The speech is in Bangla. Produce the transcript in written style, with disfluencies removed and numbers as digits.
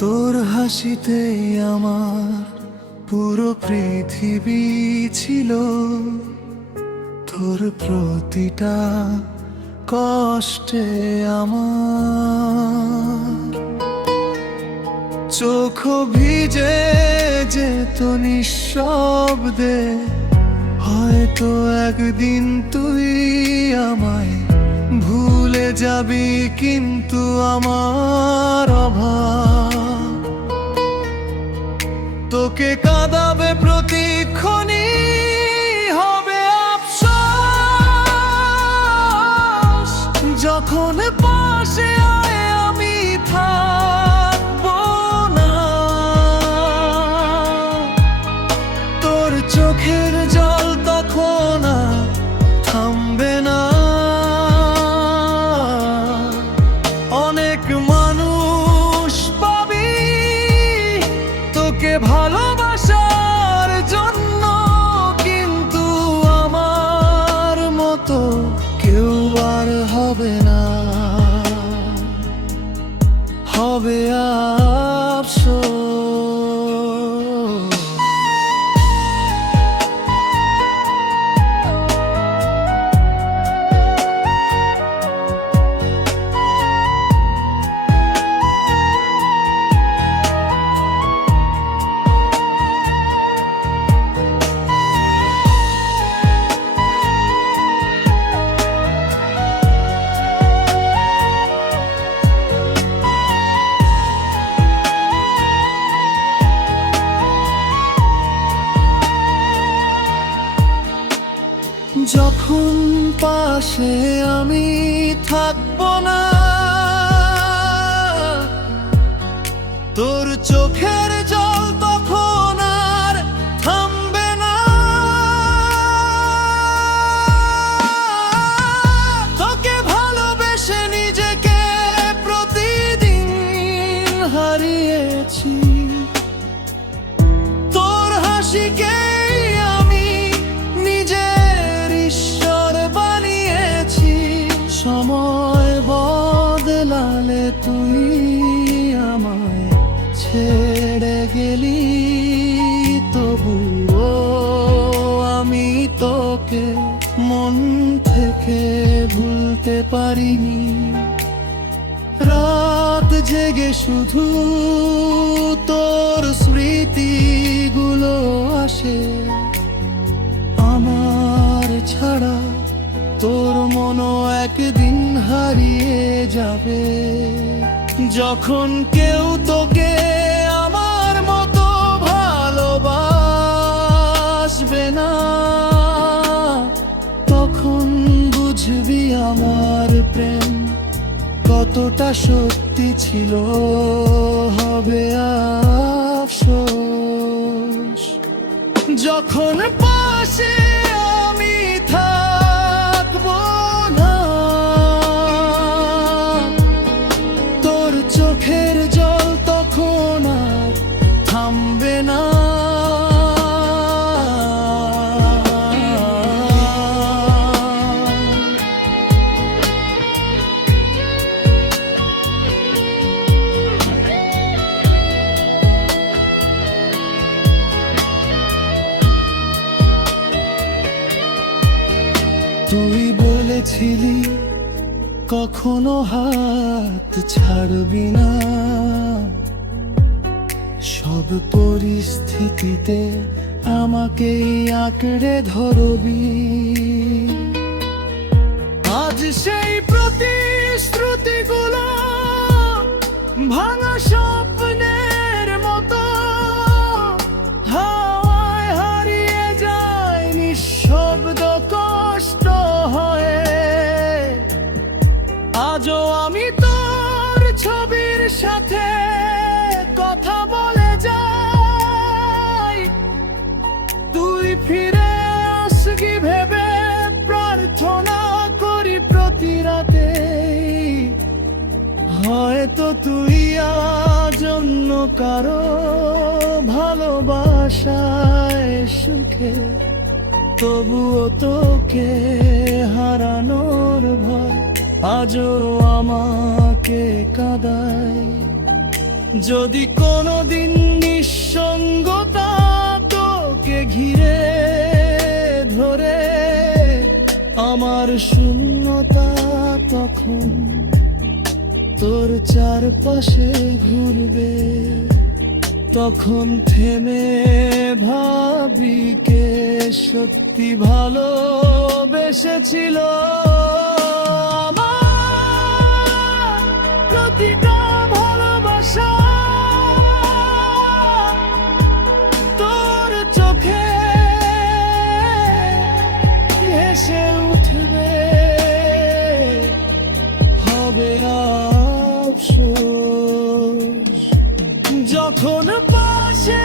তোর হাসিতে আমার পুরো পৃথিবী ছিল, তোর প্রতিটা কষ্টে আমার চোখ ভিজে যেত নিঃশব্দে। হয়তো একদিন তুই আমায় ভুলে যাবি, কিন্তু আমার অভাব তোকে কাঁদাবে প্রতিক্ষণই, হবে আফসোস যখন পাশে আয় আমি থাকবো না। তোর চোখের জল তখন আর থামবে না। অনেক মানুষ পাবি তোকে ভালোবাসার জন্য, কিন্তু আমার মতো কেউ আর হবে না, হবে আফসোস। যখন পাশে আমি থাকবো না, তোর চোখের জল তখন আর থামবে না। তোকে ভালোবেসে নিজেকে প্রতিদিন হারিয়েছি, তোর হাসিকে সময় বদলালে তুই আমায় ছেড়ে গেলি, তবুও আমি তোকে মন থেকে ভুলতে পারিনি। রাত জেগে শুধু তোর স্মৃতিগুলো আসে, আমার ছাড়া তোর মনও একদিন হারিয়ে যাবে। যখন কেউ তোকে আমার মতো ভালোবাসবে না, তখন বুঝবি আমার প্রেম কতটা সত্যি ছিল, হবে আফসোস যখন পাশে আমি থাকবো না। তোর চোখের জল তখন আর থামবে না। তুই বলেছিলি কখনো হাত ছাড়বি না, সব পরিস্থিতিতে আমাকেই আঁকড়ে ধরবি। আজ সেই প্রতিশ্রুতিগুলো ভাঙা স্বপ্নের মতো হাওয়ায় হারিয়ে যায় নিঃশব্দ কষ্ট হয়ে। আজও আমি তোর ছবির সাথে কথা বলে যাই, তুই ফিরে আসবি ভেবে প্রার্থনা করি প্রতি রাতে। হয় হয়তো তুই আজ অন্য কারো ভালোবাসায় সুখে, তবুও তোকে হারানোর ভয় আজও আমাকে কাঁদায়। যদি কোনোদিন নিঃসঙ্গতা তোকে ঘিরে ধরে, আমার শূন্যতা তখন তোর চারপাশে ঘুরবে, তখন থেমে ভাবি কে সত্যি ভালোবেসেছিল আমার প্রতিটা ভালোবাসা। তোর চোখে ভেসে উঠবে, হবে আফসোস যখন পাশে